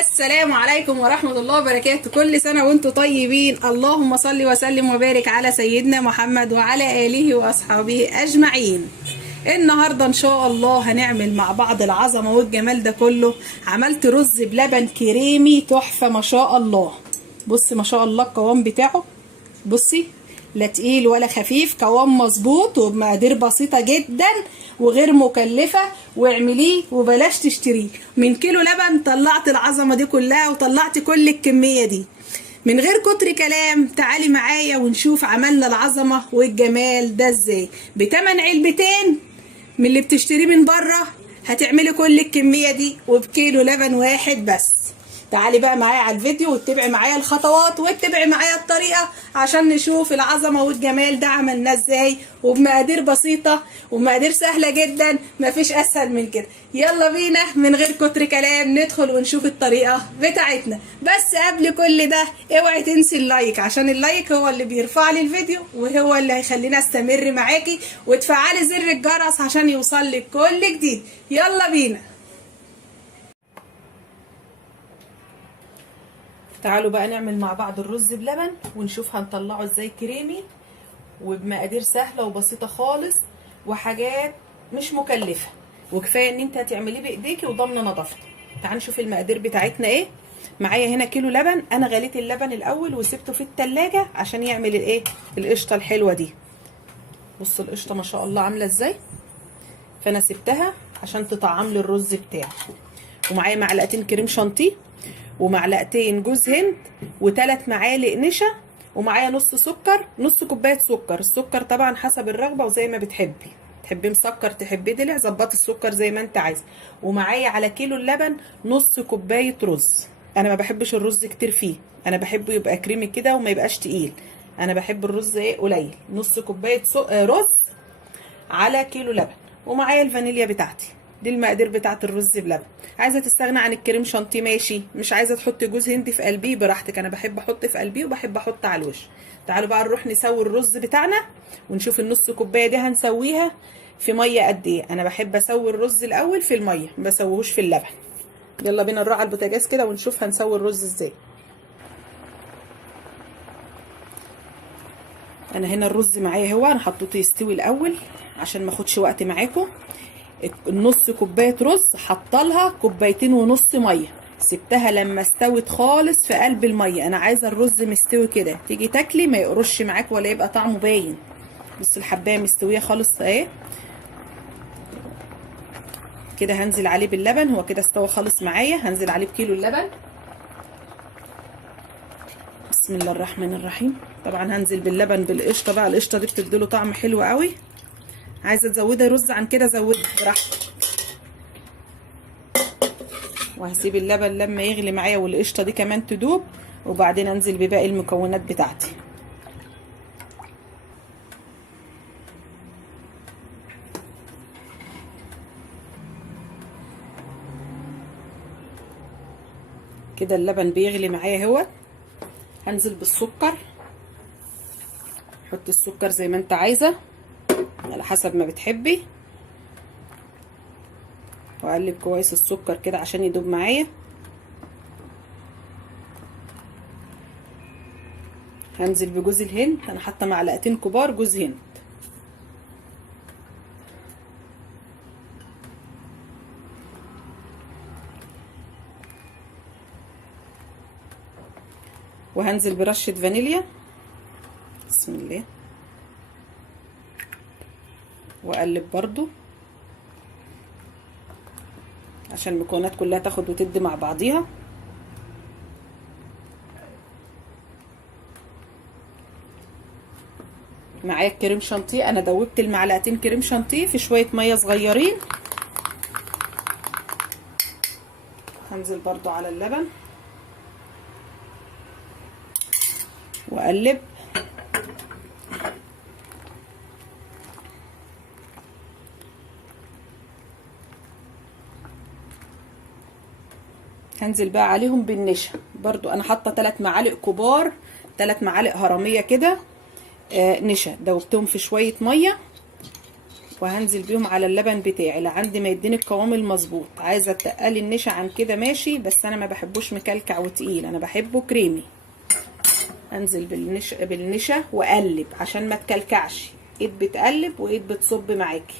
السلام عليكم ورحمة الله وبركاته. كل سنة وانتم طيبين. اللهم صل وسلم وبارك على سيدنا محمد وعلى آله وأصحابه أجمعين. النهاردة إن شاء الله هنعمل مع بعض العظمة والجمال ده كله. عملت رز بلبن كريمي تحفة ما شاء الله. بصي ما شاء الله القوام بتاعه، بصي لا تقيل ولا خفيف، قوام مظبوط وبمقادير بسيطة جدا وغير مكلفة. واعمليه وبلاش تشتريه. من كيلو لبن طلعت العظمة دي كلها وطلعت كل الكمية دي. من غير كتر كلام تعالي معايا ونشوف عملنا العظمة والجمال ده ازاي. بتمن علبتين من اللي بتشتريه من بره هتعملي كل الكمية دي وبكيلو لبن واحد بس. تعالي بقى معايا على الفيديو واتبعي معايا الخطوات واتبعي معايا الطريقة عشان نشوف العظمة والجمال ده عملناه ازاي وبمقادير بسيطة ومقادير سهلة جدا، مفيش اسهل من كده. يلا بينا من غير كتر كلام ندخل ونشوف الطريقة بتاعتنا. بس قبل كل ده اوعي تنسي اللايك، عشان اللايك هو اللي بيرفع لي الفيديو وهو اللي هيخليني استمر معاكي، وتفعلي زر الجرس عشان يوصلك كل جديد. يلا بينا. تعالوا بقى نعمل مع بعض الرز بلبن ونشوف هنطلعه ازاي كريمي وبمقادير سهله وبسيطه خالص وحاجات مش مكلفه، وكفايه ان انت هتعمليه بايديكي وضامنه نظافته. تعالوا نشوف المقادير بتاعتنا ايه. معايا هنا كيلو لبن، انا غليت اللبن الاول وسبته في التلاجة عشان يعمل الايه القشطه الحلوه دي. بصوا القشطه ما شاء الله عامله ازاي، فانا سبتها عشان تطعم لي الرز بتاعي. ومعايا معلقتين كريم شانتيه ومعلقتين جوز هند وثلاث معالق نشا، ومعايا نص سكر، نص كوبايه سكر. السكر طبعا حسب الرغبه وزي ما بتحبي، تحبي مسكر تحبي دلع، ظبطي السكر زي ما انت عايزه. ومعايا على كيلو اللبن نص كوبايه رز. انا ما بحبش الرز كتير فيه، انا بحبه يبقى كريمي كده وما يبقاش تقيل. انا بحب الرز ايه قليل، نص كوبايه رز على كيلو لبن. ومعايا الفانيليا بتاعتي. دي المقادير بتاعت الرز بلبن. عايزه تستغنى عن الكريم شانتيه ماشي، مش عايزه تحطي جوز هندي في قلبيه براحتك، انا بحب احط في قلبيه وبحب احط على الوش. تعالوا بقى نروح نسوي الرز بتاعنا ونشوف النص كوبايه دي هنسويها في ميه قد ايه. انا بحب اسوي الرز الاول في الميه، ما بسويهوش في اللبن. يلا بينا نروح على البوتاجاز كده ونشوف هنسوي الرز ازاي. انا هنا الرز معايا هو، انا حطيته يستوي الاول عشان ما اخدش وقت معاكم. النص كوبايه رز حطلها كوبايتين ونص ميه، سبتها لما استوت خالص في قلب الميه. انا عايزه الرز مستوي كده تيجي تاكلي ما يقرش معاك ولا يبقى طعمه باين. بص الحبايه مستويه خالص اهي كده. هنزل عليه باللبن، هو كده استوى خالص معايا. هنزل عليه بكيلو اللبن. بسم الله الرحمن الرحيم. طبعا هنزل باللبن بالقشطه بقى، القشطه دي بتديله طعم حلو قوي. عايزه تزودي رز عن كده زودي براحتك. وهسيب اللبن لما يغلي معايا والقشطه دي كمان تدوب، وبعدين انزل بباقي المكونات بتاعتي. كده اللبن بيغلي معايا اهوت. هنزل بالسكر، حطي السكر زي ما انت عايزه على حسب ما بتحبي، واقلب كويس السكر كده عشان يدوب معايا. هنزل بجوز الهند، انا حاطه معلقتين كبار جوز هند. وهنزل برشه فانيليا. بسم الله. واقلب برضو عشان المكونات كلها تاخد وتدي مع بعضيها. معايا الكريم شانتيه، انا دوبت المعلقتين كريم شانتيه في شويه ميه صغيرين. هنزل برضو على اللبن واقلب. هنزل بقى عليهم بالنشا برضو. انا حاطه 3 معالق كبار، 3 معالق هرميه كده نشا، دوبتهم في شويه ميه وهنزل بيهم على اللبن بتاعي لعند ما يديني القوام المظبوط. عايزه تقلي النشا عن كده ماشي، بس انا ما بحبوش مكلكع وتقيل، انا بحبه كريمي. انزل بالنشا واقلب عشان ما تكلكعش، ايد بتقلب وايد بتصب معاكي.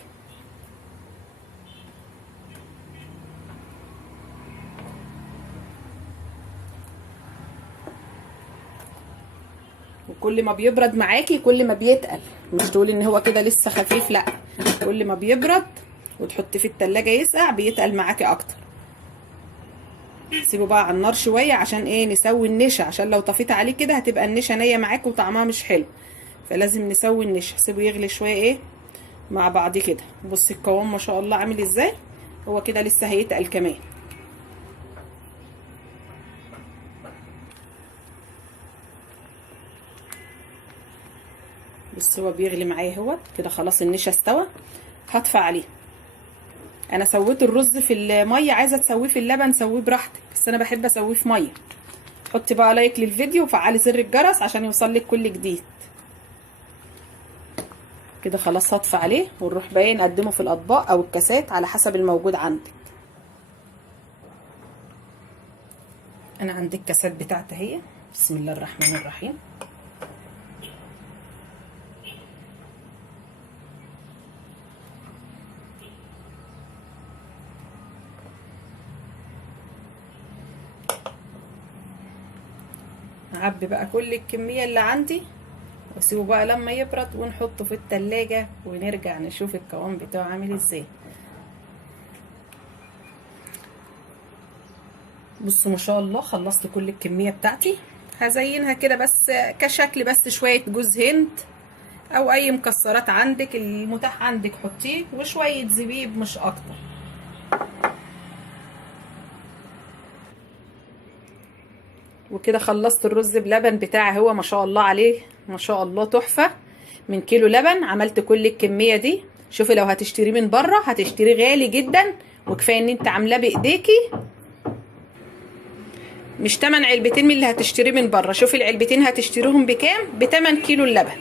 وكل ما بيبرد معاكي كل ما بيتقل، مش تقولي ان هو كده لسه خفيف، لا، كل ما بيبرد وتحطي في التلاجة يسقع بيتقل معاكي اكتر. سيبه بقى على النار شويه عشان ايه؟ نسوي النشا، عشان لو طفيت عليه كده هتبقى النشا نيه معاكي وطعمها مش حلو، فلازم نسوي النشا. سيبه يغلي شويه ايه مع بعض كده. بصي القوام ما شاء الله عامل ازاي، هو كده لسه هيتقل كمان. بص هو بيغلي معايا اهوت كده، خلاص النشا استوى. هطفي عليه. انا سويت الرز في الميه، عايزه تسويه في اللبن سويه براحتك، بس انا بحب اسويه في ميه. حطي بقى لايك للفيديو وفعلي زر الجرس عشان يوصلك كل جديد. كده خلاص هطفي عليه، ونروح بقى نقدمه في الاطباق او الكاسات على حسب الموجود عندك. انا عندي الكاسات بتاعتي اهي. بسم الله الرحمن الرحيم. هعبي بقى كل الكمية اللي عندي واسيبه بقى لما يبرد ونحطه في التلاجة ونرجع نشوف القوام بتاعه عامل ازاي. بصوا ما شاء الله خلصت كل الكمية بتاعتي. هزينها كده بس كشكل، بس شوية جوز هند او اي مكسرات عندك المتاح عندك حطيه، وشوية زبيب مش اكتر. وكده خلصت الرز بلبن بتاعي، هو ما شاء الله عليه ما شاء الله تحفة. من كيلو لبن عملت كل الكمية دي. شوفي لو هتشتريه من بره هتشتريه غالي جدا، وكفاية ان انت عاملاه بايديكي، مش 8 علبتين من اللي هتشتريه من بره. شوفي العلبتين هتشتريهم بكام؟ ب8 كيلو اللبن.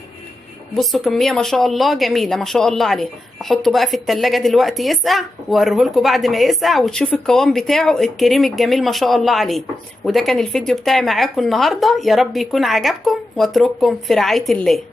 بصوا كمية ما شاء الله جميلة ما شاء الله عليها. احطه بقى في التلاجة دلوقتي يسقع، واوريهولكوا بعد ما يسقع وتشوفي القوام بتاعه الكريم الجميل ما شاء الله عليه. وده كان الفيديو بتاعي معاكم النهاردة، يا رب يكون عجبكم، واترككم في رعاية الله.